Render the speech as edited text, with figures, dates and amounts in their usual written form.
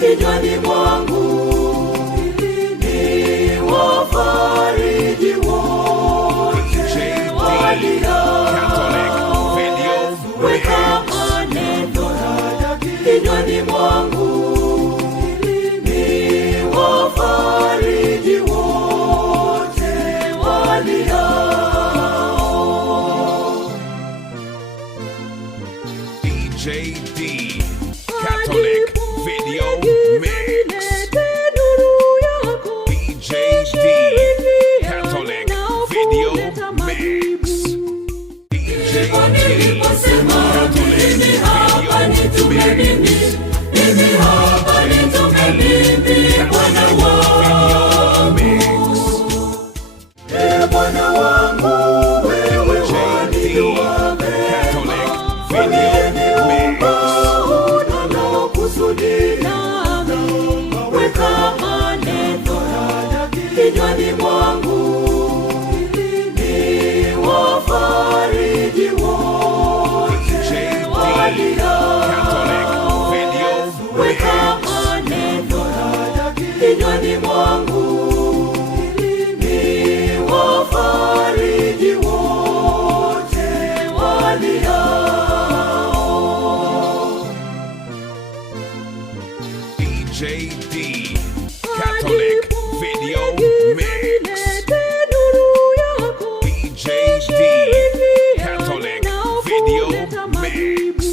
Kinywani mwangu ni wafariji wote waliao, weka maneno kinywani mwangu ni wafariji wote waliao. DJD Catholic Video Mix. DJD Catholic Video Mix. DJD Bwana wangu wewe waniua weka maneno kinywani mwangu ni wafariji wote waliao, weka maneno kinywani mwangu ni wafariji wote waliao. DJD Catholic Video Mix. DJD Catholic Video Mix.